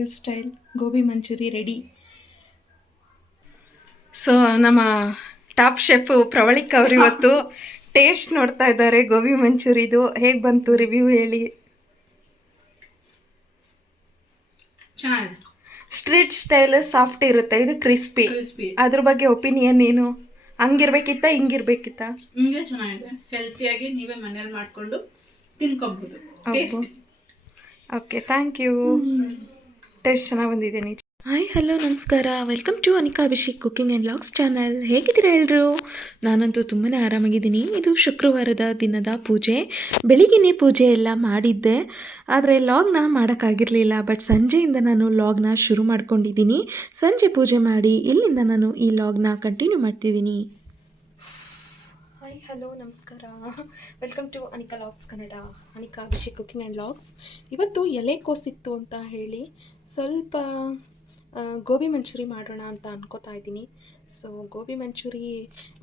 Hotel style gobi manchurian ready so ನಮ್ಮ top chef Pravalik ಅವರು ಇವತ್ತು ಟೇಸ್ಟ್ ನೋಡ್ತಾ ಇದ್ದಾರೆ ಗೋಬಿ ಮಂಚೂರಿದು ಹೇಗೆ ಬಂತು ರಿವ್ಯೂ ಹೇಳಿ? ಚೆನ್ನಾಗಿದೆ. ಸ್ಟ್ರೀಟ್ ಸ್ಟೈಲ್ ಸಾಫ್ಟ್ ಇರುತ್ತೆ ಇದು ಕ್ರಿಸ್ಪಿ ಕ್ರಿಸ್ಪಿ ಅದ್ರ ಬಗ್ಗೆ ಒಪಿನಿಯನ್ ಏನು? ಹಂಗಿರ್ಬೇಕಿತ್ತ ಹಿಂಗಿರ್ಬೇಕಿತ್ತ? ಹಿಂಗೆ ಚೆನ್ನಾಗಿದೆ. ಹೆಲ್ತಿಯಾಗಿ ನೀವೇ ಮನೇಲಿ ಮಾಡ್ಕೊಂಡು ತಿನ್ಕೊಬೋದು. ಓಕೆ ಥ್ಯಾಂಕ್ ಯು ಟೇಸ್ಟ್ ಚೆನ್ನಾಗಿ ಬಂದಿದೆ ನಿಜ ಹಾಯ್, ಹಲೋ, ನಮಸ್ಕಾರ. Welcome to Anika Abhishek cooking and logs channel ಹೇಗಿದ್ದೀರಾ ಎಲ್ಲರೂ ನಾನಂತೂ ತುಂಬಾ ಆರಾಮಾಗಿದ್ದೀನಿ. ಇದು ಶುಕ್ರವಾರದ ದಿನದ ಪೂಜೆ. ಬೆಳಿಗ್ಗೆನೇ ಪೂಜೆ ಎಲ್ಲ ಮಾಡಿದ್ದೆ. ಆದರೆ ಲಾಗ್ನ ಮಾಡೋಕ್ಕಾಗಿರಲಿಲ್ಲ. ಬಟ್ ಸಂಜೆಯಿಂದ ನಾನು ಲಾಗ್ನ ಶುರು ಮಾಡ್ಕೊಂಡಿದ್ದೀನಿ. ಸಂಜೆ ಪೂಜೆ ಮಾಡಿ ಇಲ್ಲಿಂದ ನಾನು ಈ ಲಾಗ್ನ ಕಂಟಿನ್ಯೂ ಮಾಡ್ತಿದ್ದೀನಿ. ಹಲೋ, ನಮಸ್ಕಾರ. Welcome to Anika logs Kannada Anika Abhishek cooking and logs ಇವತ್ತು ಎಲೆಕೋಸಿತ್ತು ಅಂತ ಹೇಳಿ ಸ್ವಲ್ಪ ಗೋಬಿ ಮಂಚೂರಿ ಮಾಡೋಣ ಅಂತ ಅನ್ಕೋತಾ ಇದ್ದೀನಿ. ಸೊ ಗೋಬಿ ಮಂಚೂರಿ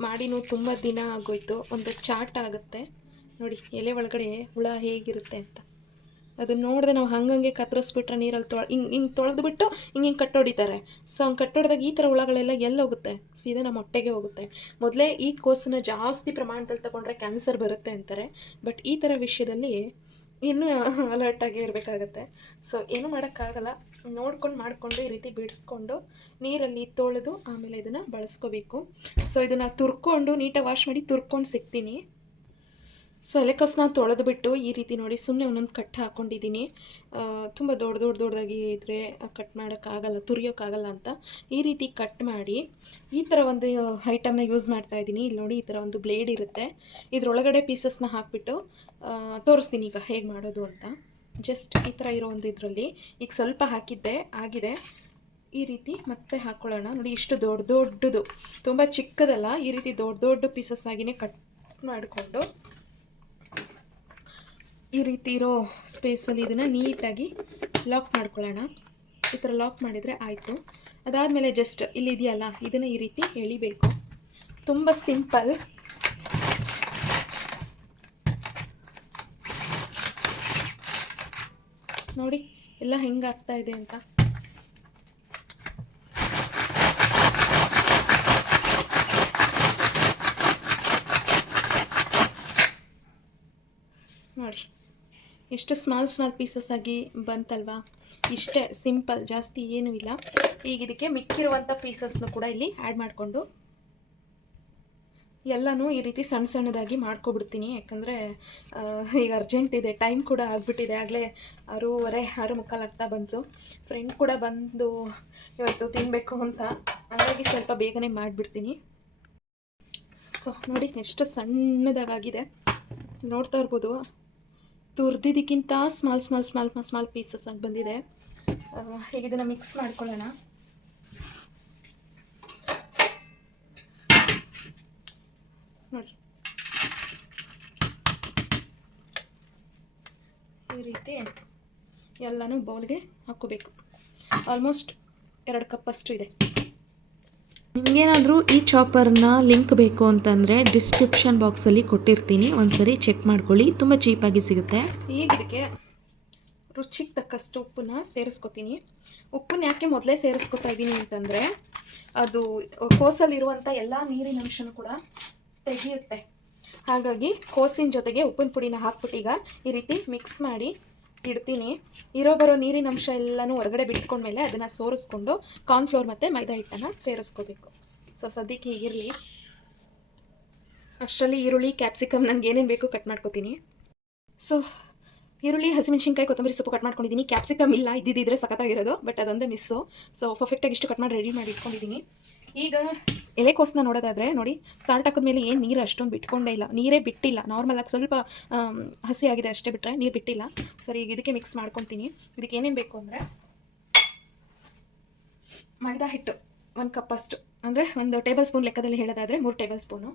ಮಾಡಿನೂ ತುಂಬ ದಿನ ಆಗೋಯ್ತು. ಒಂದು ಚಾಟ್ ಆಗುತ್ತೆ. ನೋಡಿ, ಎಲೆ ಒಳಗಡೆ ಹುಳ ಹೇಗಿರುತ್ತೆ ಅಂತ. ಅದನ್ನ ನೋಡಿದೆ ನಾವು ಹಂಗಂಗೆ ಕತ್ತರಿಸ್ಬಿಟ್ರೆ ನೀರಲ್ಲಿ ತೊಳ, ಹಿಂಗೆ ಹಿಂಗೆ ತೊಳೆದ್ಬಿಟ್ಟು ಹಿಂಗೆ ಹಿಂಗೆ ಕಟ್ಟೊಡಿತಾರೆ. ಸೊ ಹಂಗೆ ಕಟ್ಟೊಡ್ದಾಗ ಈ ಥರ ಹುಳಗಳೆಲ್ಲ ಎಲ್ಲೋಗುತ್ತೆ ಸೀದಾ ನಮ್ಮ ಹೊಟ್ಟೆಗೆ ಹೋಗುತ್ತೆ. ಮೊದಲೇ ಈ ಕೋಸನ್ನ ಜಾಸ್ತಿ ಪ್ರಮಾಣದಲ್ಲಿ ತಗೊಂಡ್ರೆ ಕ್ಯಾನ್ಸರ್ ಬರುತ್ತೆ ಅಂತಾರೆ. ಬಟ್ ಈ ಥರ ವಿಷಯದಲ್ಲಿ ಇನ್ನೂ ಅಲರ್ಟಾಗಿ ಇರಬೇಕಾಗತ್ತೆ. ಸೊ ಏನೂ ಮಾಡೋಕ್ಕಾಗಲ್ಲ. ನೋಡ್ಕೊಂಡು ಮಾಡಿಕೊಂಡು ಈ ರೀತಿ ಬಿಡಿಸ್ಕೊಂಡು ನೀರಲ್ಲಿ ತೊಳೆದು ಆಮೇಲೆ ಇದನ್ನು ಬಳಸ್ಕೋಬೇಕು. ಸೊ ಇದನ್ನು ತುರ್ಕೊಂಡು ನೀಟಾಗಿ ವಾಶ್ ಮಾಡಿ ತುರ್ಕೊಂಡು ಸಿಗ್ತೀನಿ. ಸೊ ಎಲೆಕೋಸನ್ನ ತೊಳೆದ್ಬಿಟ್ಟು ಈ ರೀತಿ ನೋಡಿ ಸುಮ್ಮನೆ ಒಂದೊಂದು ಕಟ್ ಹಾಕ್ಕೊಂಡಿದ್ದೀನಿ ತುಂಬ ದೊಡ್ಡ ದೊಡ್ಡ, ದೊಡ್ಡದಾಗಿ ಇದ್ದರೆ ಕಟ್ ಮಾಡೋಕ್ಕಾಗಲ್ಲ, ತುರಿಯೋಕ್ಕಾಗಲ್ಲ ಅಂತ ಈ ರೀತಿ ಕಟ್ ಮಾಡಿ ಈ ಥರ ಒಂದು ಐಟಮ್ನ ಯೂಸ್ ಮಾಡ್ತಾ ಇದ್ದೀನಿ. ಇಲ್ಲಿ ನೋಡಿ ಈ ಥರ ಒಂದು ಬ್ಲೇಡ್ ಇರುತ್ತೆ. ಇದರೊಳಗಡೆ ಪೀಸಸ್ನ ಹಾಕ್ಬಿಟ್ಟು ತೋರಿಸ್ತೀನಿ ಈಗ ಹೇಗೆ ಮಾಡೋದು ಅಂತ. ಜಸ್ಟ್ ಈ ಥರ ಇರೋ ಒಂದು ಇದರಲ್ಲಿ ಈಗ ಸ್ವಲ್ಪ ಹಾಕಿದ್ದೆ, ಆಗಿದೆ. ಈ ರೀತಿ ಮತ್ತೆ ಹಾಕ್ಕೊಳ್ಳೋಣ ನೋಡಿ, ಇಷ್ಟು ದೊಡ್ಡ, ದೊಡ್ಡದು. ತುಂಬ ಚಿಕ್ಕದಲ್ಲ, ಈ ರೀತಿ ದೊಡ್ಡ ದೊಡ್ಡ ಪೀಸಸ್ ಆಗಿನೇ ಕಟ್ ಮಾಡಿಕೊಂಡು ಈ ರೀತಿ ಇರೋ ಸ್ಪೇಸಲ್ಲಿ ಇದನ್ನು ನೀಟಾಗಿ ಲಾಕ್ ಮಾಡ್ಕೊಳ್ಳೋಣ. ಈ ಥರ ಲಾಕ್ ಮಾಡಿದರೆ ಆಯಿತು. ಅದಾದಮೇಲೆ ಜಸ್ಟ್ ಇಲ್ಲಿ ಇದೆಯಲ್ಲ, ಇದನ್ನು ಈ ರೀತಿ ಎಳಿಬೇಕು. ತುಂಬ ಸಿಂಪಲ್ ನೋಡಿ, ಎಲ್ಲ ಹೆಂಗಾಗ್ತಾ ಇದೆ ಅಂತ ನೋಡಿ ಎಷ್ಟು ಸ್ಮಾಲ್ ಸ್ಮಾಲ್ ಪೀಸಸ್ ಆಗಿ ಬಂತಲ್ವಾ? ಇಷ್ಟೇ ಸಿಂಪಲ್ ಜಾಸ್ತಿ ಏನೂ ಇಲ್ಲ. ಈಗ ಇದಕ್ಕೆ ಮಿಕ್ಕಿರುವಂಥ ಪೀಸಸ್ನು ಕೂಡ ಇಲ್ಲಿ ಆ್ಯಡ್ ಮಾಡಿಕೊಂಡು ಎಲ್ಲನೂ ಈ ರೀತಿ ಸಣ್ಣ, ಸಣ್ಣದಾಗಿ ಮಾಡ್ಕೊಬಿಡ್ತೀನಿ. ಯಾಕಂದರೆ ಈಗ ಅರ್ಜೆಂಟ್ ಇದೆ. ಟೈಮ್ ಕೂಡ ಆಗಿಬಿಟ್ಟಿದೆ. ಆಗಲೇ ಆರೂವರೆ, ಆರು ಮುಕ್ಕಾಲು ಆಗ್ತಾ ಬಂತು. ಫ್ರೆಂಡ್ ಕೂಡ ಬಂದು ಇವತ್ತು ತಿನ್ನಬೇಕು ಅಂತ. ಹಾಗಾಗಿ ಸ್ವಲ್ಪ ಬೇಗನೆ ಮಾಡಿಬಿಡ್ತೀನಿ. ಸೊ ನೋಡಿ, ಎಷ್ಟು ಸಣ್ಣದಾಗಿದೆ. ನೋಡ್ತಾ ಇರ್ಬೋದು. ತುರ್ದಿದ್ದಕ್ಕಿಂತ small small small small pieces ಆಗಿ ಬಂದಿದೆ. ಈಗ ಇದನ್ನು ಮಿಕ್ಸ್ ಮಾಡ್ಕೊಳ್ಳೋಣ. ನೋಡಿ ಈ ರೀತಿ ಎಲ್ಲನೂ ಬೌಲ್ಗೆ ಹಾಕೋಬೇಕು ಆಲ್ಮೋಸ್ಟ್ ಎರಡು ಕಪ್ಪಷ್ಟು ಇದೆ. ನಿಮಗೇನಾದರೂ ಈ ಚಾಪರ್ನ ಲಿಂಕ್ ಬೇಕು ಅಂತಂದರೆ ಡಿಸ್ಕ್ರಿಪ್ಷನ್ ಬಾಕ್ಸಲ್ಲಿ ಕೊಟ್ಟಿರ್ತೀನಿ. ಒಂದ್ಸರಿ ಚೆಕ್ ಮಾಡ್ಕೊಳ್ಳಿ. ತುಂಬ ಚೀಪಾಗಿ ಸಿಗುತ್ತೆ. ಈಗ ಇದಕ್ಕೆ ರುಚಿಗೆ ತಕ್ಕಷ್ಟು ಉಪ್ಪನ್ನ ಸೇರಿಸ್ಕೊತೀನಿ. ಉಪ್ಪನ್ನ ಯಾಕೆ ಮೊದಲೇ ಸೇರಿಸ್ಕೊತಾ ಇದ್ದೀನಿ ಅಂತಂದರೆ ಅದು ಕೋಸಲ್ಲಿರುವಂಥ ಎಲ್ಲ ನೀರಿನ ಅಂಶನೂ ಕೂಡ ತೆಗೆಯುತ್ತೆ. ಹಾಗಾಗಿ ಕೋಸಿನ ಜೊತೆಗೆ ಉಪ್ಪಿನ ಪುಡಿನ ಹಾಕ್ಬಿಟ್ಟು ಈಗ ಈ ರೀತಿ ಮಿಕ್ಸ್ ಮಾಡಿ ಇಡ್ತೀನಿ. ಇರೋ ಬರೋ ನೀರಿನ ಅಂಶ ಎಲ್ಲನೂ ಹೊರಗಡೆ ಬಿಟ್ಕೊಂಡ್ಮೇಲೆ ಅದನ್ನು ಸೋರಿಸ್ಕೊಂಡು ಕಾರ್ನ್ಫ್ಲೋರ್ ಮತ್ತು ಮೈದಾ ಹಿಟ್ಟನ್ನು ಸೇರಿಸ್ಕೋಬೇಕು. ಸೊ ಸದ್ಯಕ್ಕೆ ಹೀಗಿರಲಿ. ಅಷ್ಟರಲ್ಲಿ ಈರುಳ್ಳಿ ಕ್ಯಾಪ್ಸಿಕಮ್ ನನಗೆ ಏನೇನು ಬೇಕು ಕಟ್ ಮಾಡ್ಕೋತೀನಿ. ಸೊ ಈರುಳ್ಳಿ, ಹಸಿಮೆಣಸಿನ್ಕಾಯಿ, ಕೊತ್ತಂಬರಿ ಸೊಪ್ಪು ಕಟ್ ಮಾಡ್ಕೊಂಡಿದ್ದೀನಿ ಕ್ಯಾಪ್ಸಿಕಮ್ ಇಲ್ಲ ಇದ್ದಿದ್ದರೆ ಸಖತ್ತಾಗಿರೋದು ಬಟ್ ಅದೊಂದೇ ಮಿಸ್ಸು ಸೊ ಪರ್ಫೆಕ್ಟಾಗಿ ಇಷ್ಟು ಕಟ್ ಮಾಡಿ ರೆಡಿ ಮಾಡಿ ಇಟ್ಕೊಂಡಿದ್ದೀನಿ ಈಗ ಎಲೆಕೋಸನ್ನ ನೋಡೋದಾದರೆ ನೋಡಿ ಸಾಲ್ಟ್ ಹಾಕಿದ್ಮೇಲೆ ಏನು ನೀರು ಅಷ್ಟೊಂದು ಬಿಟ್ಕೊಂಡೇ ಇಲ್ಲ. ನೀರೇ ಬಿಟ್ಟಿಲ್ಲ. ನಾರ್ಮಲಾಗಿ ಸ್ವಲ್ಪ ಹಸಿ ಆಗಿದೆ ಅಷ್ಟೇ ಬಿಟ್ಟರೆ ನೀರು ಬಿಟ್ಟಿಲ್ಲ. ಸರಿ, ಈಗ ಇದಕ್ಕೆ ಮಿಕ್ಸ್ ಮಾಡ್ಕೊತೀನಿ. ಇದಕ್ಕೆ ಏನೇನು ಬೇಕು ಅಂದರೆ, ಮೈದಾ ಹಿಟ್ಟು ಒಂದು ಕಪ್ ಅಷ್ಟು. ಅಂದರೆ ಒಂದು ಟೇಬಲ್ ಸ್ಪೂನ್ ಲೆಕ್ಕದಲ್ಲಿ ಹೇಳೋದಾದರೆ ಮೂರು ಟೇಬಲ್ ಸ್ಪೂನು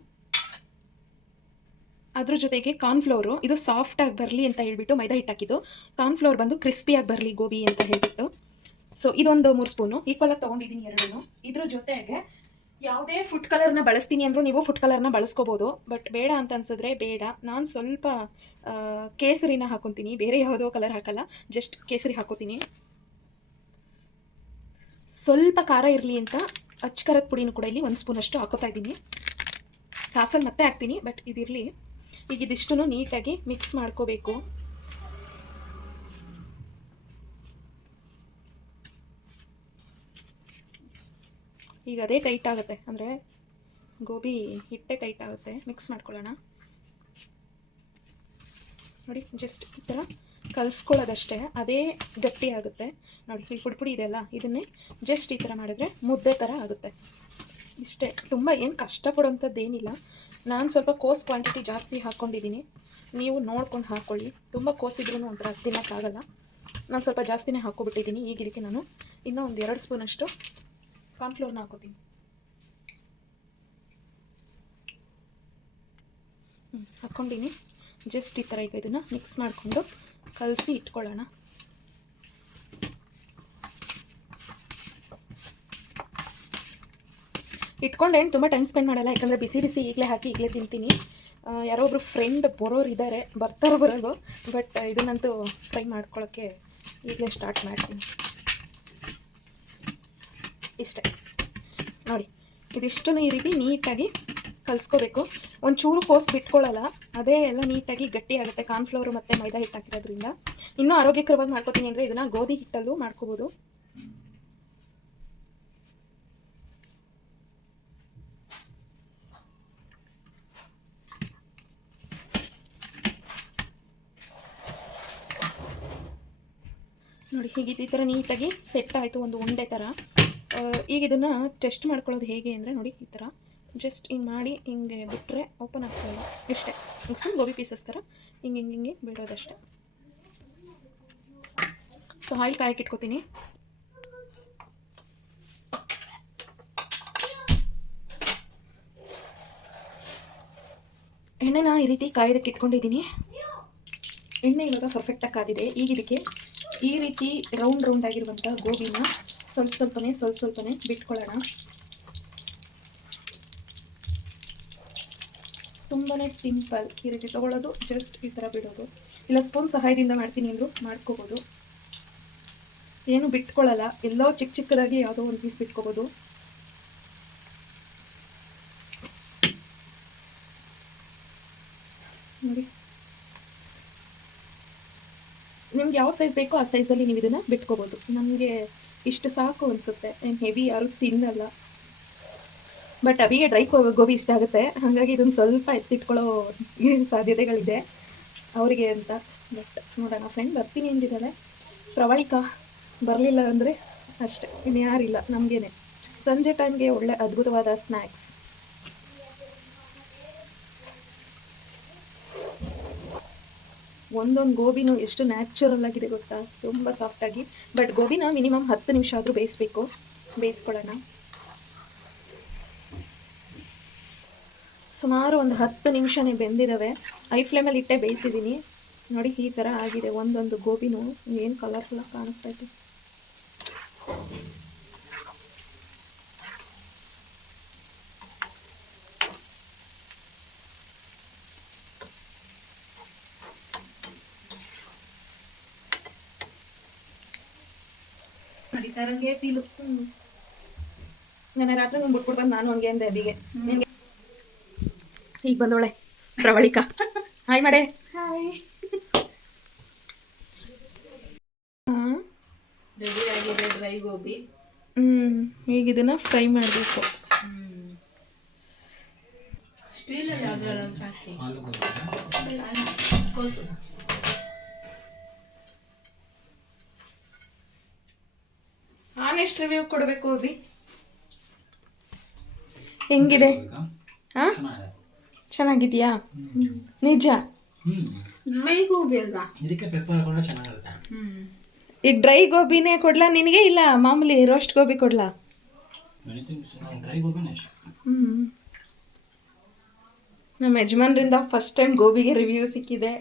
ಅದ್ರ ಜೊತೆಗೆ ಕಾರ್ನ್ಫ್ಲೋರು ಇದು ಸಾಫ್ಟಾಗಿ ಬರಲಿ ಅಂತ ಹೇಳಿಬಿಟ್ಟು ಮೈದಾ ಹಿಟ್ಟು ಹಾಕಿದ್ದು. ಕಾರ್ನ್ಫ್ಲೋರ್ ಬಂದು ಕ್ರಿಸ್ಪಿಯಾಗಿ ಬರಲಿ ಗೋಬಿ ಅಂತ ಹೇಳ್ಬಿಟ್ಟು. ಸೊ ಇದೊಂದು ಮೂರು ಸ್ಪೂನು ಈಕ್ವಲ್ ಆಗಿ ತೊಗೊಂಡಿದ್ದೀನಿ ಎರಡೂ ಇದ್ರ ಜೊತೆಗೆ ಯಾವುದೇ ಫುಡ್ ಕಲರ್ನ ಬಳಸ್ತೀನಿ ಅಂದರೂ ನೀವು ಫುಡ್ ಕಲರ್ನ ಬಳಸ್ಕೋಬೋದು. ಬಟ್ ಬೇಡ ಅಂತ ಅನ್ಸಿದ್ರೆ ಬೇಡ. ನಾನು ಸ್ವಲ್ಪ ಕೇಸರಿನ ಹಾಕೊತೀನಿ. ಬೇರೆ ಯಾವುದೋ ಕಲರ್ ಹಾಕಲ್ಲ. ಜಸ್ಟ್ ಕೇಸರಿ ಹಾಕೋತೀನಿ. ಸ್ವಲ್ಪ ಖಾರ ಇರಲಿ ಅಂತ ಅಚ್ಚಕರದ ಪುಡಿನೂ ಕೂಡ ಇಲ್ಲಿ ಒಂದು ಸ್ಪೂನಷ್ಟು ಹಾಕೋತಾ ಇದ್ದೀನಿ. ಸಾಸಲ್ಲಿ ಮತ್ತೆ ಹಾಕ್ತೀನಿ ಬಟ್ ಇದಿರಲಿ. ಈಗ ಇದಿಷ್ಟು ನೀಟಾಗಿ ಮಿಕ್ಸ್ ಮಾಡ್ಕೋಬೇಕು. ಈಗ ಅದೇ ಟೈಟ್ ಆಗುತ್ತೆ. ಅಂದರೆ ಗೋಬಿ ಹಿಟ್ಟೆ ಟೈಟ್ ಆಗುತ್ತೆ. ಮಿಕ್ಸ್ ಮಾಡ್ಕೊಳ್ಳೋಣ. ನೋಡಿ ಜಸ್ಟ್ ಈ ಥರ ಕಲಿಸ್ಕೊಳ್ಳೋದಷ್ಟೇ. ಅದೇ ಗಟ್ಟಿ ಆಗುತ್ತೆ. ನೋಡಿ ಇಲ್ಲಿ ಪುಡಿ ಪುಡಿ ಇದೆಯಲ್ಲ ಇದನ್ನೇ ಜಸ್ಟ್ ಈ ಥರ ಮಾಡಿದ್ರೆ ಮುದ್ದೆ ಥರ ಆಗುತ್ತೆ. ಇಷ್ಟೇ. ತುಂಬ ಏನು ಕಷ್ಟಪಡೋಂಥದ್ದು ಏನಿಲ್ಲ. ನಾನು ಸ್ವಲ್ಪ ಕೋಸ್ ಕ್ವಾಂಟಿಟಿ ಜಾಸ್ತಿ ಹಾಕ್ಕೊಂಡಿದ್ದೀನಿ. ನೀವು ನೋಡ್ಕೊಂಡು ಹಾಕ್ಕೊಳ್ಳಿ ತುಂಬ ಕೋಸಿದ್ರೂ ಒಂಥರ ತಿನ್ನೋಕ್ಕಾಗಲ್ಲ. ನಾನು ಸ್ವಲ್ಪ ಜಾಸ್ತಿನೇ ಹಾಕ್ಕೊಬಿಟ್ಟಿದ್ದೀನಿ. ಈಗ ಇದಕ್ಕೆ ನಾನು ಇನ್ನೂ ಒಂದು ಎರಡು ಸ್ಪೂನಷ್ಟು ಕಾರ್ನ್ಫ್ಲೋರ್ನ ಹಾಕೋತೀನಿ ಹ್ಞೂ ಹಾಕ್ಕೊಂಡಿನಿ. ಜಸ್ಟ್ ಈ ಥರ ಈಗ ಇದನ್ನು ಮಿಕ್ಸ್ ಮಾಡಿಕೊಂಡು ಕಲಸಿ ಇಟ್ಕೊಳ್ಳೋಣ. ಇಟ್ಕೊಂಡು ಏನು ತುಂಬ ಟೈಮ್ ಸ್ಪೆಂಡ್ ಮಾಡಲ್ಲ, ಯಾಕಂದರೆ ಬಿಸಿ ಬಿಸಿ ಈಗಲೇ ಹಾಕಿ ಈಗಲೇ ತಿಂತೀನಿ. ಯಾರೋ ಒಬ್ರು ಫ್ರೆಂಡ್ ಬರೋರು ಇದ್ದಾರೆ ಬರ್ತಾರೋ ಬರೋದು ಬಟ್ ಇದನ್ನಂತೂ ಫ್ರೈ ಮಾಡ್ಕೊಳ್ಳೋಕ್ಕೆ ಈಗಲೇ ಸ್ಟಾರ್ಟ್ ಮಾಡ್ತೀನಿ. ಇಷ್ಟೇ. ನೋಡಿ ಇದಿಷ್ಟು ಈ ರೀತಿ ನೀಟಾಗಿ ಕಲಿಸ್ಕೋಬೇಕು. ಒಂಚೂರು ಕೋಸ್ ಬಿಟ್ಕೊಳ್ಳಲ್ಲ ಅದೇ ಎಲ್ಲ ನೀಟಾಗಿ ಗಟ್ಟಿ ಆಗುತ್ತೆ ಕಾರ್ನ್ಫ್ಲವರು ಮತ್ತು ಮೈದಾ ಹಿಟ್ಟು ಹಾಕಿರೋದ್ರಿಂದ. ಇನ್ನೂ ಆರೋಗ್ಯಕರವಾಗಿ ಮಾಡ್ಕೋತೀನಿ ಅಂದರೆ ಇದನ್ನು ಗೋಧಿ ಹಿಟ್ಟಲ್ಲೂ ಮಾಡ್ಕೋಬೋದು. ನೋಡಿ ಹೀಗೆ ಈ ಥರ ನೀಟಾಗಿ ಸೆಟ್ ಆಯಿತು ಒಂದು ಉಂಡೆ ಥರ ಈಗ ಇದನ್ನು ಟೆಸ್ಟ್ ಮಾಡ್ಕೊಳ್ಳೋದು ಹೇಗೆ ಅಂದರೆ ನೋಡಿ ಈ ಥರ ಜಸ್ಟ್ ಹಿಂಗೆ ಮಾಡಿ ಹಿಂಗೆ ಬಿಟ್ಟರೆ ಓಪನ್ ಆಗ್ತಾಯಿಲ್ಲ ಇಷ್ಟೇ. ಮುಗಿಸ್ಕೊಂಡು ಗೋಬಿ ಪೀಸಸ್ ಥರ ಹಿಂಗೆ ಹಿಂಗೆ ಹಿಂಗೆ ಬಿಡೋದಷ್ಟೇ. So oil ಕಾಯಕ್ಕೆ ಇಟ್ಕೋತೀನಿ. ಎಣ್ಣೆನ ಈ ರೀತಿ ಕಾಯೋದಕ್ಕೆ ಇಟ್ಕೊಂಡಿದ್ದೀನಿ. ಎಣ್ಣೆ ಇವಾಗ ಪರ್ಫೆಕ್ಟಾಗಿ ಕಾದಿದೆ. ಈಗ ಇದಕ್ಕೆ ಈ ರೀತಿ ರೌಂಡ್ ರೌಂಡ್ ಆಗಿರುವಂಥ ಗೋಬಿನ ಸ್ವಲ್ಪ ಸ್ವಲ್ಪನೇ ಸ್ವಲ್ಪ ಸ್ವಲ್ಪನೇ ಬಿಟ್ಕೊಳ್ಳೋಣ. ತುಂಬಾ ಸಿಂಪಲ್ ಈ ರೀತಿ ತೊಗೊಳ್ಳೋದು, ಜಸ್ಟ್ ಈ ಥರ ಬಿಡೋದು. ಇಲ್ಲ, ಸ್ಪೂನ್ ಸಹಾಯದಿಂದ ಮಾಡ್ತೀನಿ ಅಂದರೂ ಮಾಡ್ಕೋಬೋದು. ಏನು ಬಿಟ್ಕೊಳ್ಳಲ್ಲ, ಎಲ್ಲೋ ಚಿಕ್ಕ ಚಿಕ್ಕದಾಗಿ ಯಾವುದೋ ಒಂದು ಪೀಸ್ ಬಿಟ್ಕೋಬೋದು. ನೋಡಿ. ನಿಮ್ಗೆ ಯಾವ ಸೈಜ್ ಬೇಕೋ ಆ ಸೈಜಲ್ಲಿ ನೀವು ಇದನ್ನು ಬಿಟ್ಕೋಬೋದು. ನಮಗೆ ಇಷ್ಟು ಸಾಕು ಅನಿಸುತ್ತೆ. ಏನು ಹೆವಿ ಯಾರು ತಿನ್ನಲ್ಲ. ಬಟ್ ಅವಿಗೆ ಡ್ರೈ ಗೋಬಿ ಇಷ್ಟ ಆಗುತ್ತೆ. ಹಾಗಾಗಿ ಇದನ್ನು ಸ್ವಲ್ಪ ಎತ್ತಿಟ್ಕೊಳ್ಳೋ ಸಾಧ್ಯತೆಗಳಿದೆ. ಅವರಿಗೆ ಅಂತ. ಬಟ್ ನೋಡೋಣ ಫ್ರೆಂಡ್ ಬರ್ತೀನಿ ಅಂದಿದ್ದಾಳೆ. ಪ್ರವಾಳಿಕ ಬರಲಿಲ್ಲ ಅಂದರೆ ಅಷ್ಟೇ. ಇನ್ನು ಯಾರಿಲ್ಲ, ನಮಗೇನೆ. ಸಂಜೆ ಟೈಮ್ಗೆ ಒಳ್ಳೆ ಅದ್ಭುತವಾದ ಸ್ನ್ಯಾಕ್ಸ್ ಒಂದೊಂದು ಗೋಬಿನೂ ಎಷ್ಟು ನ್ಯಾಚುರಲ್ ಆಗಿದೆ ಗೊತ್ತಾ? ತುಂಬ ಸಾಫ್ಟಾಗಿ ಬಟ್ ಗೋಬಿನ ಮಿನಿಮಮ್ ಹತ್ತು ನಿಮಿಷ ಆದರೂ ಬೇಯಿಸ್ಬೇಕು. ಬೇಯಿಸ್ಕೊಳ್ಳೋಣ. ಸುಮಾರು ಒಂದು ಹತ್ತು ನಿಮಿಷನೇ ಬೆಂದಿದ್ದಾವೆ ಐ ಫ್ಲೇಮಲ್ಲಿ ಇಟ್ಟೆ ಬೇಯಿಸಿದ್ದೀನಿ ನೋಡಿ ಈ ಥರ ಆಗಿದೆ. ಒಂದೊಂದು ಗೋಬಿನೂ, ಏನು ಕಲರ್ಫುಲ್ಲಾಗಿ ಕಾಣಿಸ್ತಾ ಇದೆ ಫೀಲ್ ಫೀಲು ನಾನು ರಾತ್ರಿ ನಾನು ಬಿಟ್ಬಿಟ್ಟು ಬಂದು ನಾನು ಹಂಗೆ ಅಂದೆ ಅಬಿಗೆ. ನಿನಗೆ ಈಗ ಬಂದೋಳೆ ಪ್ರವಳಿಕ. ಹಾಯ್ ಮಾಡೆ. ಹಾಯ್ ಹಾಂ? ರೆಡಿ ಆಗಿದೆ ಡ್ರೈ ಗೋಬಿ ಹ್ಞೂ ಈಗ ಇದನ್ನು ಫ್ರೈ ಮಾಡಬೇಕು. ಸ್ಟೀಲಲ್ಲಿ ಯಾವ್ದ್ರಲ್ಲಿ ಹಾಕಿ? ಕೋಸು. ಆನೆಸ್ಟ್ ರಿವ್ಯೂ ಕೊಡಬೇಕು ಅಭಿ. ಹೆಂಗಿದೆ? ಹಾಂ? ಚೆನ್ನಾಗಿದೆಯಾ? ನಿಜ? ಡ್ರೈ ಗೋಬಿ ಅಲ್ವಾ? ಇದಕ್ಕೆ ಪೆಪ್ಪರ್ ಹಾಕೊಂಡ್ರೆ ಚೆನ್ನಾಗಿರುತ್ತೆ. ಈಗ ಡ್ರೈ ಗೋಬಿನೇ ಕೊಡ್ಲಾ? ನಿನಗೆ ಇಲ್ಲ? ಮಾಮೂಲಿ ರೋಸ್ಟ್ ಗೋಬಿ ಕೊಡ್ಲಾ? ಡ್ರೈ ಗೋಬಿನೇ ನಮ್ಮ ಯಜಮಾನ್ರಿಂದ ಫಸ್ಟ್ ಟೈಮ್ ಗೋಬಿಗೆ ರಿವ್ಯೂ ಸಿಕ್ಕಿದೆ.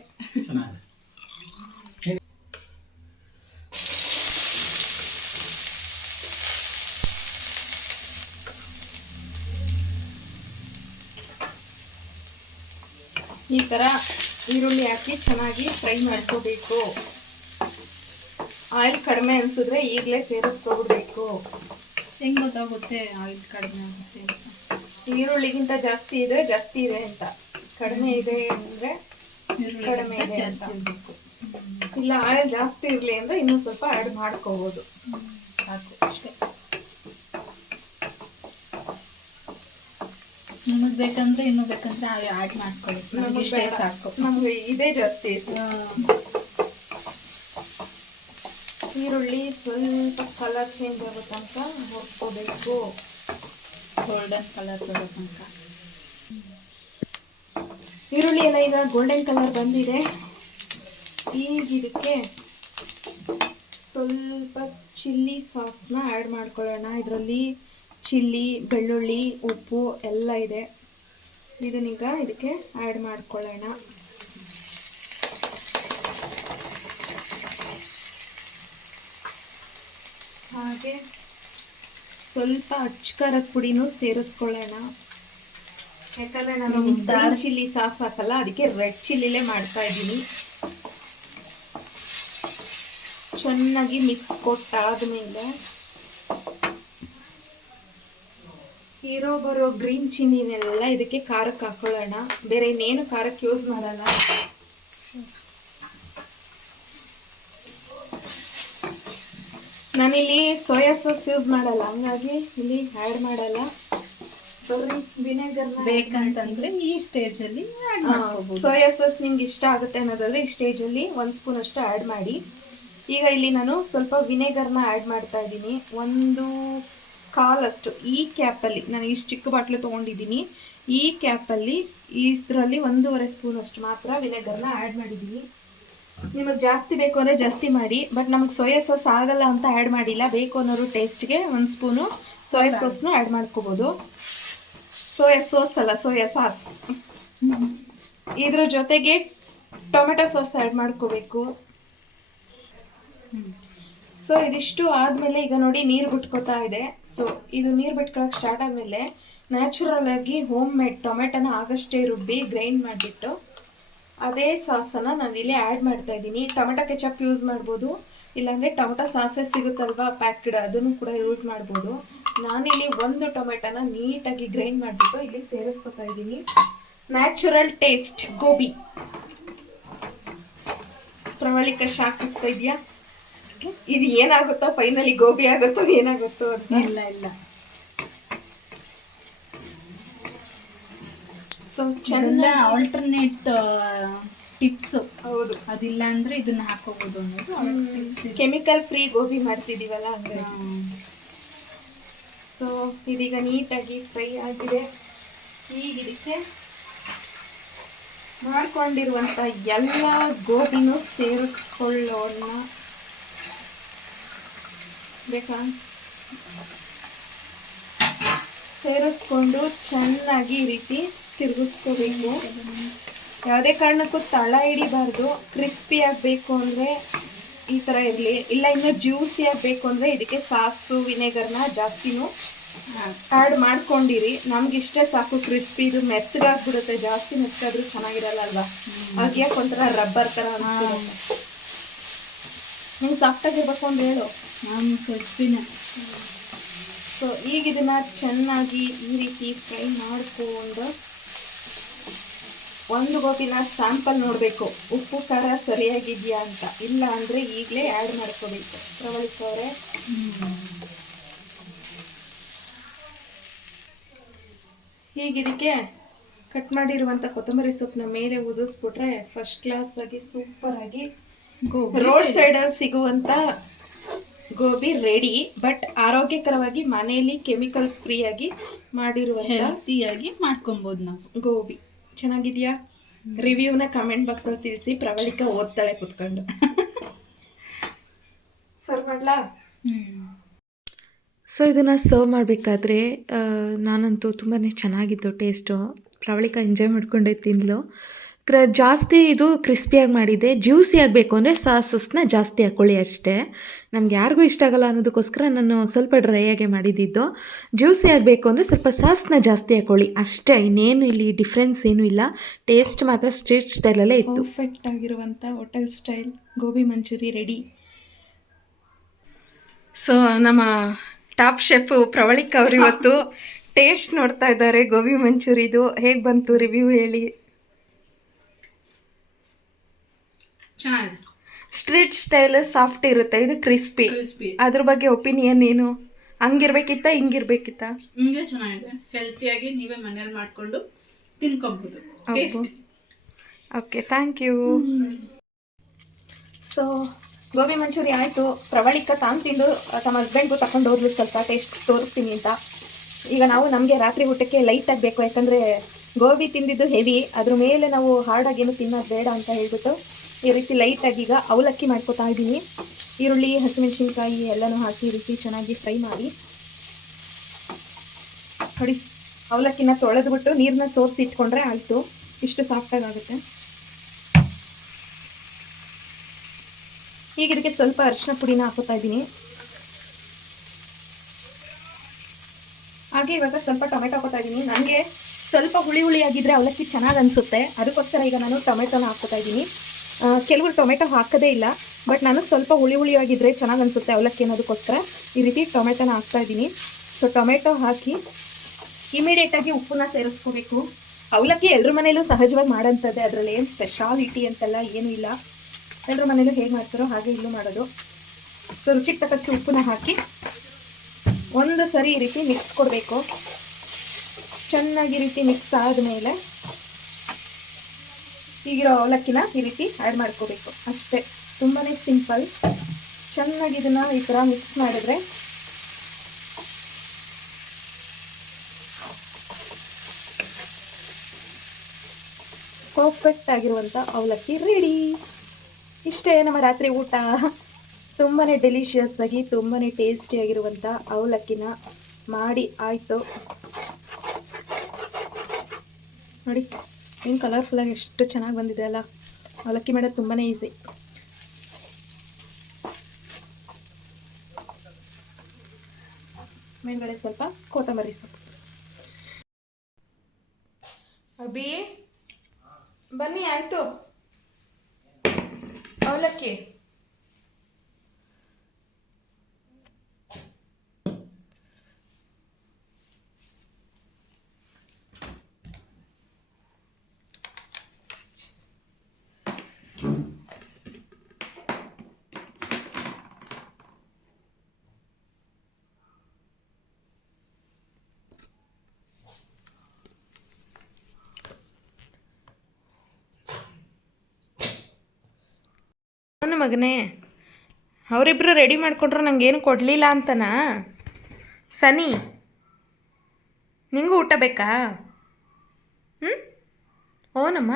ಈ ಥರ ಈರುಳ್ಳಿ ಹಾಕಿ ಚೆನ್ನಾಗಿ ಫ್ರೈ ಮಾಡ್ಕೋಬೇಕು. ಆಯಿಲ್ ಕಡಿಮೆ ಅನಿಸಿದ್ರೆ ಈಗಲೇ ಸೇರಿಸ್ಕೊಬಿಡ್ಬೇಕು ಹೆಂಗೆ ಗೊತ್ತಾಗುತ್ತೆ ಆಯಿಲ್ ಕಡಿಮೆ ಆಗುತ್ತೆ ಈರುಳ್ಳಿಗಿಂತ ಜಾಸ್ತಿ ಇದೆ ಜಾಸ್ತಿ ಇದೆ ಅಂತ. ಕಡಿಮೆ ಇದೆ ಅಂದರೆ ಕಡಿಮೆ ಇದೆ ಅಂತ. ಇಲ್ಲ ಆಯಿಲ್ ಜಾಸ್ತಿ ಇರಲಿ ಅಂದರೆ ಇನ್ನೂ ಸ್ವಲ್ಪ ಆ್ಯಡ್ ಮಾಡ್ಕೋಬೋದು ಸಾಕು ಅಷ್ಟೇ ನಿಮಗೆ ಬೇಕಂದ್ರೆ ಇನ್ನು ಬೇಕಂದ್ರೆ ಆ್ಯಡ್ ಮಾಡ್ಕೊಳ್ಳಿ. ನಮಗೆ ಇಷ್ಟೇ. ಸಾಕು. ನಮಗೆ ಇದೇ ಜಾಸ್ತಿ ಈರುಳ್ಳಿ ಸ್ವಲ್ಪ ಕಲರ್ ಚೇಂಜ್ ಆಗೋ ತನಕ ಹುರ್ಕೋಬೇಕು. ಗೋಲ್ಡನ್ ಕಲರ್ ಬರೋ ತನಕ ಈರುಳ್ಳಿ ಎಲ್ಲ ಈಗ ಗೋಲ್ಡನ್ ಕಲರ್ ಬಂದಿದೆ. ಈಗ ಇದಕ್ಕೆ ಸ್ವಲ್ಪ ಚಿಲ್ಲಿ ಸಾಸ್ನ ಆ್ಯಡ್ ಮಾಡ್ಕೊಳ್ಳೋಣ. ಇದರಲ್ಲಿ ಚಿಲ್ಲಿ ಬೆಳ್ಳುಳ್ಳಿ ಉಪ್ಪು ಎಲ್ಲ ಇದೆ. ಇದನ್ನೀಗ ಇದಕ್ಕೆ ಆ್ಯಡ್ ಮಾಡ್ಕೊಳ್ಳೋಣ. ಹಾಗೆ ಸ್ವಲ್ಪ ಅಚ್ಕಾರದ ಪುಡಿನೂ ಸೇರಿಸ್ಕೊಳ್ಳೋಣ. ಯಾಕಂದ್ರೆ ನಾನು ದಾರ್- ಚಿಲ್ಲಿ ಸಾಸ್ ಹಾಕಲ್ಲ ಅದಕ್ಕೆ ರೆಡ್ ಚಿಲ್ಲಿಲೇ ಮಾಡ್ತಾ ಇದ್ದೀನಿ. ಚೆನ್ನಾಗಿ ಮಿಕ್ಸ್ ಕೊಟ್ಟಾದ್ಮೇಲೆ ಇರೋ ಬರೋ ಗ್ರೀನ್ ಚಿನ್ನಿನೆಲ್ಲ ಇದಕ್ಕೆ ಖಾರಕ್ಕೆ ಹಾಕೊಳ್ಳೋಣ. ಬೇರೆ ಇನ್ನೇನು ಖಾರಕ್ಕೆ ಯೂಸ್ ಮಾಡಲ್ಲ. ನಾನಿಲ್ಲಿ ಸೋಯಾ ಸಾಸ್ ಯೂಸ್ ಮಾಡಲ್ಲ. ಹಂಗಾಗಿ ಇಲ್ಲಿ ಆ್ಯಡ್ ಮಾಡಲ್ಲ. ಬರೀ ವಿನೆಗರ್ ಬೇಕಂತಂದ್ರೆ ಈ ಸ್ಟೇಜಲ್ಲಿ ಸೋಯಾ ಸಾಸ್ ನಿಮ್ಗೆ ಇಷ್ಟ ಆಗುತ್ತೆ ಅನ್ನೋದಾದ್ರೆ ಈ ಸ್ಟೇಜಲ್ಲಿ ಒಂದು ಸ್ಪೂನ್ ಅಷ್ಟು ಆ್ಯಡ್ ಮಾಡಿ. ಈಗ ಇಲ್ಲಿ ನಾನು ಸ್ವಲ್ಪ ವಿನೆಗರ್ನ ಆ್ಯಡ್ ಮಾಡ್ತಾ ಇದ್ದೀನಿ. ಒಂದು ಕಾಲಷ್ಟು ಈ ಕ್ಯಾಪಲ್ಲಿ ನಾನು ಇಷ್ಟು ಚಿಕ್ಕ ಬಾಟ್ಲು ತೊಗೊಂಡಿದ್ದೀನಿ. ಈ ಕ್ಯಾಪಲ್ಲಿ ಇಷ್ಟರಲ್ಲಿ ಒಂದೂವರೆ ಸ್ಪೂನ್ ಅಷ್ಟು ಮಾತ್ರ ವಿನೆಗರ್ನ ಆ್ಯಡ್ ಮಾಡಿದ್ದೀನಿ. ನಿಮಗೆ ಜಾಸ್ತಿ ಬೇಕು ಅಂದರೆ ಜಾಸ್ತಿ ಮಾಡಿ ಬಟ್ ನಮಗೆ ಸೋಯಾ ಸಾಸ್ ಆಗಲ್ಲ ಅಂತ ಆ್ಯಡ್ ಮಾಡಿಲ್ಲ ಬೇಕು ಅನ್ನೋರು ಟೇಸ್ಟ್ಗೆ ಒಂದು ಸ್ಪೂನು ಸೋಯಾ ಸಾಸ್ನು ಆ್ಯಡ್ ಮಾಡ್ಕೋಬೋದು. ಸೋಯಾ ಸಾಸ್ ಅಲ್ಲ ಸೋಯಾ ಸಾಸ್. ಇದ್ರ ಜೊತೆಗೆ ಟೊಮೆಟೊ ಸಾಸ್ ಆ್ಯಡ್ ಮಾಡ್ಕೋಬೇಕು. ಸೊ ಇದಿಷ್ಟು ಆದಮೇಲೆ ಈಗ ನೋಡಿ ನೀರು ಬಿಟ್ಕೋತಾ ಇದೆ. ಸೊ ಇದು ನೀರು ಬಿಟ್ಕೊಳಕ್ಕೆ ಸ್ಟಾರ್ಟ್ ಆದಮೇಲೆ ನ್ಯಾಚುರಲ್ ಆಗಿ ಹೋಮ್ ಮೇಡ್ ಟೊಮೆಟೊನ ಆಗಷ್ಟೇ ರುಬ್ಬಿ ಗ್ರೈಂಡ್ ಮಾಡಿಬಿಟ್ಟು ಅದೇ ಸಾಸನ್ನು ನಾನು ಇಲ್ಲಿ ಆ್ಯಡ್ ಮಾಡ್ತಾ ಇದ್ದೀನಿ. ಟೊಮೆಟೊ ಕೆಚಪ್ ಯೂಸ್ ಮಾಡ್ಬೋದು. ಇಲ್ಲಾಂದರೆ ಟೊಮೆಟೊ ಸಾಸಸ್ ಸಿಗುತ್ತಲ್ವಾ ಪ್ಯಾಕ್ಡ್ ಅದನ್ನು ಕೂಡ ಯೂಸ್ ಮಾಡ್ಬೋದು. ನಾನಿಲ್ಲಿ ಒಂದು ಟೊಮೆಟೊನ ನೀಟಾಗಿ ಗ್ರೈಂಡ್ ಮಾಡಿಬಿಟ್ಟು ಇಲ್ಲಿ ಸೇರಿಸ್ಕೊತಾ ಇದ್ದೀನಿ. Natural taste gobi Pravalika shock ಆಗ್ತಾ ಇದೆಯಾ? ಇದು ಏನಾಗುತ್ತೋ ಫೈನಲಿ ಗೋಬಿ ಆಗುತ್ತೋ ಏನಾಗುತ್ತೋ ಅಂತ. ಇಲ್ಲ ಇಲ್ಲ. ಸೊ ಚೆಂದ ಚೆನ್ನಾಗಿ ಆಲ್ಟರ್ನೇಟ್ ಟಿಪ್ಸ್ ಹೌದು. ಅದಿಲ್ಲ ಅಂದ್ರೆ ಇದನ್ನ ಹಾಕೋಬಹುದು ಅನ್ನೋದು ಕೆಮಿಕಲ್ ಫ್ರೀ ಗೋಬಿ ಮಾಡ್ತಿದೀವಲ್ಲ ಅಂದ್ರೆ ಸೊ ಇದೀಗ ನೀಟಾಗಿ ಫ್ರೈ ಆಗಿದೆ. ಈಗ ಇದಕ್ಕೆ ಮಾಡ್ಕೊಂಡಿರುವಂಥ ಎಲ್ಲ ಗೋಬಿನೂ ಸೇರಿಸ್ಕೊಳ್ಳೋಣ. ಬೇಕಾ? ಸೇರಿಸ್ಕೊಂಡು ಚೆನ್ನಾಗಿ ಈ ರೀತಿ ತಿರುಗಿಸ್ಕೋಬೇಕು. ಯಾವುದೇ ಕಾರಣಕ್ಕೂ ತಳ ಹಿಡಿಬಾರ್ದು. ಕ್ರಿಸ್ಪಿ ಆಗಬೇಕು ಅಂದರೆ ಈ ಥರ ಇರಲಿ. ಇಲ್ಲ ಇನ್ನೂ ಜ್ಯೂಸಿ ಆಗಬೇಕು ಅಂದರೆ ಇದಕ್ಕೆ ಸಾಸು ವಿನೆಗರ್ನ ಜಾಸ್ತಿನೂ ಆ್ಯಡ್ ಮಾಡ್ಕೊಂಡಿರಿ. ನಮ್ಗೆ ಇಷ್ಟೇ ಸಾಕು ಕ್ರಿಸ್ಪಿ. ಇದು ಮೆತ್ತಗಾಗ್ಬಿಡುತ್ತೆ ಜಾಸ್ತಿ ಮೆತ್ತಗಾದ್ರೂ ಚೆನ್ನಾಗಿರಲ್ಲ ಅಲ್ವಾ ಹಾಗೆ ಒಂಥರ ರಬ್ಬರ್ ಥರ ನಿಂಗೆ ಸಾಫ್ಟಾಗಿರ್ಬೇಕು ಅಂತ ಹೇಳು. ನಾನು ಕ್ರಿಸ್ಪಿನ ಸೊ ಈಗ ಇದನ್ನ ಚೆನ್ನಾಗಿ ಈ ರೀತಿ ಫ್ರೈ ಮಾಡ್ಕೊಂಡು ಒಂದು ಗೋಬಿನ ಸ್ಯಾಂಪಲ್ ನೋಡಬೇಕು. ಉಪ್ಪು ಖಾರ ಸರಿಯಾಗಿದೆಯಾ ಅಂತ. ಇಲ್ಲ ಅಂದರೆ ಈಗಲೇ ಆ್ಯಡ್ ಮಾಡ್ಕೋಬೇಕು. ಪ್ರವಳಿಕ ಹೀಗಿದಕ್ಕೆ ಇದಕ್ಕೆ ಕಟ್ ಮಾಡಿರುವಂಥ ಕೊತ್ತಂಬರಿ ಸೊಪ್ಪನ್ನ ಮೇಲೆ ಉದಿಸ್ಬಿಟ್ರೆ ಫಸ್ಟ್ ಕ್ಲಾಸ್ ಆಗಿ ಸೂಪರ್ ಆಗಿ ರೋಡ್ ಸೈಡಲ್ಲಿ ಸಿಗುವಂಥ ಗೋಬಿ ರೆಡಿ ಬಟ್ ಆರೋಗ್ಯಕರವಾಗಿ ಮನೆಯಲ್ಲಿ ಕೆಮಿಕಲ್ಸ್ ಫ್ರೀ ಆಗಿ ಮಾಡಿರುವಂತ ಹೆಲ್ತಿಯಾಗಿ ಮಾಡ್ಕೊಬೋದು ನಾವು. ಗೋಬಿ. ಚೆನ್ನಾಗಿದೆಯಾ? ರಿವ್ಯೂನ ಕಮೆಂಟ್ ಬಾಕ್ಸಲ್ಲಿ ತಿಳಿಸಿ ಪ್ರವಳಿಕ ಓದ್ತಾಳೆ ಕುತ್ಕೊಂಡು. ಸರ್ವ್ ಮಾಡ್ಲಾ? ಸೊ ಇದನ್ನು ಸರ್ವ್ ಮಾಡಬೇಕಾದ್ರೆ ನಾನಂತೂ ತುಂಬಾ ಚೆನ್ನಾಗಿತ್ತು ಟೇಸ್ಟು ಪ್ರವಳಿಕ ಎಂಜಾಯ್ ಮಾಡ್ಕೊಂಡೆ ತಿಂದ್ಲು. ಕ್ರ ಜಾಸ್ತಿ ಇದು ಕ್ರಿಸ್ಪಿಯಾಗಿ ಮಾಡಿದ್ದೆ ಜ್ಯೂಸಿ ಆಗಬೇಕು ಅಂದರೆ ಸಾಸಸ್ನ ಜಾಸ್ತಿ ಹಾಕ್ಕೊಳ್ಳಿ ಅಷ್ಟೇ. ನಮ್ಗೆ ಯಾರಿಗೂ ಇಷ್ಟ ಆಗಲ್ಲ ಅನ್ನೋದಕ್ಕೋಸ್ಕರ ನಾನು ಸ್ವಲ್ಪ ಡ್ರೈಯಾಗೆ ಮಾಡಿದ್ದಿದ್ದು. ಜ್ಯೂಸಿ ಆಗಬೇಕು ಅಂದರೆ ಸ್ವಲ್ಪ ಸಾಸ್ನ ಜಾಸ್ತಿ ಹಾಕ್ಕೊಳ್ಳಿ ಅಷ್ಟೇ ಇನ್ನೇನು ಇಲ್ಲಿ ಡಿಫ್ರೆನ್ಸ್ ಏನೂ ಇಲ್ಲ. ಟೇಸ್ಟ್ ಮಾತ್ರ ಸ್ಟ್ರೀಟ್ ಸ್ಟೈಲಲ್ಲೇ ಇತ್ತು. ಪರ್ಫೆಕ್ಟ್ ಆಗಿರುವಂಥ hotel style gobi manchurian ready so ನಮ್ಮ ಟಾಪ್ ಶೆಫ್ ಪ್ರವಳಿಕ್ ಅವರು ಇವತ್ತು ಟೇಸ್ಟ್ ನೋಡ್ತಾ ಇದ್ದಾರೆ ಗೋಬಿ ಮಂಚೂರಿದು. ಹೇಗೆ ಬಂತು ರಿವ್ಯೂ ಹೇಳಿ. ಚೆನ್ನಾಗಿದೆ. ಸ್ಟ್ರೀಟ್ ಸ್ಟೈಲ್ ಸಾಫ್ಟ್ ಇರುತ್ತೆ ಇದು ಕ್ರಿಸ್ಪಿ ಕ್ರಿಸ್ಪಿ ಅದ್ರ ಬಗ್ಗೆ ಒಪಿನಿಯನ್ ಏನು? ಹಂಗಿರ್ಬೇಕಿತ್ತ ಹಿಂಗಿರ್ಬೇಕಿತ್ತ? ಹಿಂಗೆ ಚೆನ್ನಾಗಿದೆ. ಹೆಲ್ತಿಯಾಗಿ ನೀವೇ ಮನೇಲಿ ಮಾಡ್ಕೊಂಡು ತಿನ್ಕೊಬೋದು. Okay thank you so gobi manchurian ಆಯಿತು. ಪ್ರವಳಿಕ ತಾನು ತಿಂದು ತಮ್ಮ ಹಸ್ಬೆಂಡ್ಗೂ ತಗೊಂಡು ಹೋದ್ಲು ಸ್ವಲ್ಪ ಟೇಸ್ಟ್ ತೋರಿಸ್ತೀನಿ ಅಂತ. ಈಗ ನಾವು ನಮಗೆ ರಾತ್ರಿ ಊಟಕ್ಕೆ ಲೈಟ್ ಬೇಕು ಯಾಕಂದರೆ ಗೋಬಿ ತಿಂದಿದ್ದು ಹೆವಿ ಅದ್ರ ಮೇಲೆ ನಾವು ಹಾರ್ಡಾಗೇನು ತಿನ್ನೋದು ಬೇಡ ಅಂತ ಹೇಳ್ಬಿಟ್ಟು ಈ ರೀತಿ ಲೈಟಾಗಿ ಈಗ ಅವಲಕ್ಕಿ ಮಾಡ್ಕೊತಾ ಇದ್ದೀನಿ. ಈರುಳ್ಳಿ, ಹಸಿಮೆಣಸಿನ್ಕಾಯಿ ಎಲ್ಲನೂ ಹಾಕಿ ಈ ರೀತಿ ಚೆನ್ನಾಗಿ ಫ್ರೈ ಮಾಡಿ. ನೋಡಿ, ಅವಲಕ್ಕಿನ ತೊಳೆದ್ಬಿಟ್ಟು ನೀರನ್ನ ಸೋರಿಸಿ ಇಟ್ಕೊಂಡ್ರೆ ಆಯಿತು. ಇಷ್ಟು ಸಾಫ್ಟಾಗಿ ಆಗುತ್ತೆ. ಈಗ ಇದಕ್ಕೆ ಸ್ವಲ್ಪ ಅರಿಶಿನ ಪುಡಿನ ಹಾಕೋತಾ ಇದ್ದೀನಿ. ಹಾಗೆ ಇವಾಗ ಸ್ವಲ್ಪ ಟೊಮೆಟೊ ಹಾಕೋತಾ ಇದ್ದೀನಿ. ನನಗೆ ಸ್ವಲ್ಪ ಹುಳಿ ಹುಳಿ ಆಗಿದ್ರೆ ಅವಲಕ್ಕಿ ಚೆನ್ನಾಗಿ ಅನಿಸುತ್ತೆ. ಅದಕ್ಕೋಸ್ಕರ ಈಗ ನಾನು ಟೊಮೆಟೊನ ಹಾಕೋತಾ ಇದ್ದೀನಿ. ಕೆಲವರು ಟೊಮೆಟೊ ಹಾಕೋದೇ ಇಲ್ಲ, ಬಟ್ ನಾನು ಸ್ವಲ್ಪ ಹುಳಿ ಹುಳಿ ಆಗಿದ್ರೆ ಚೆನ್ನಾಗಿ ಅನಿಸುತ್ತೆ ಅವಲಕ್ಕಿ ಅನ್ನೋದಕ್ಕೋಸ್ಕರ. ಈ ರೀತಿ ಟೊಮೆಟೊನ ಹಾಕ್ತಾ ಇದ್ದೀನಿ. ಸೊ ಟೊಮೆಟೊ ಹಾಕಿ ಇಮಿಡಿಯೇಟಾಗಿ ಉಪ್ಪನ್ನ ಸೇರಿಸ್ಕೋಬೇಕು. ಅವಲಕ್ಕಿ ಎಲ್ಲರ ಮನೇಲೂ ಸಹಜವಾಗಿ ಮಾಡೋಂಥದ್ದೇ. ಅದರಲ್ಲಿ ಏನು ಸ್ಪೆಷಾಲಿಟಿ ಅಂತೆಲ್ಲ ಏನೂ ಇಲ್ಲ. ಎಲ್ಲರ ಮನೇಲೂ ಹೇಗೆ ಮಾಡ್ತಾರೋ ಹಾಗೆ ಇಲ್ಲೂ ಮಾಡೋದು. ಸೊ ರುಚಿಗೆ ತಕ್ಕಷ್ಟು ಉಪ್ಪನ್ನ ಹಾಕಿ ಒಂದು ಸರಿ ಈ ರೀತಿ ಮಿಕ್ಸ್ ಕೊಡಬೇಕು. ಚೆನ್ನಾಗಿ ರೀತಿ ಮಿಕ್ಸ್ ಆದಮೇಲೆ ಈಗಿರೋ ಅವಲಕ್ಕಿನ ಈ ರೀತಿ ಆ್ಯಡ್ ಮಾಡ್ಕೋಬೇಕು. ಅಷ್ಟೇ. ತುಂಬಾ ಸಿಂಪಲ್ ಚೆನ್ನಾಗಿ ಇದನ್ನು ಈ ಥರ ಮಿಕ್ಸ್ ಮಾಡಿದ್ರೆ ಪರ್ಫೆಕ್ಟ್ ಆಗಿರುವಂಥ ಅವಲಕ್ಕಿ ರೆಡಿ ಇಷ್ಟೇ ನಮ್ಮ ರಾತ್ರಿ ಊಟ. ತುಂಬಾ ಡೆಲಿಷಿಯಸ್ ಆಗಿ ತುಂಬಾ ಟೇಸ್ಟಿಯಾಗಿರುವಂಥ ಅವಲಕ್ಕಿನ ಮಾಡಿ ಆಯಿತು. ನೋಡಿ. ಏನು ಕಲರ್ಫುಲ್ಲಾಗಿ ಎಷ್ಟು ಚೆನ್ನಾಗಿ ಬಂದಿದೆ ಅಲ್ಲ? ಅವಲಕ್ಕಿ ಮಾಡೋದು ತುಂಬಾ ಈಸಿ ಮೇಲ್ಗಡೆ ಸ್ವಲ್ಪ ಕೊತ್ತಂಬರಿ ಸೊಪ್ಪು. ಅಭಿ, ಬನ್ನಿ, ಆಯಿತು. ಅವಲಕ್ಕಿ. ಮಗನೇ. ಅವರಿಬ್ಬರು ರೆಡಿ ಮಾಡ್ಕೊಂಡ್ರು ನನಗೇನು ಕೊಡಲಿಲ್ಲ ಅಂತನ? ಸನಿ ನಿಂಗೂ ಊಟ ಬೇಕಾ? ಹ್ಞೂ ಓನಮ್ಮ?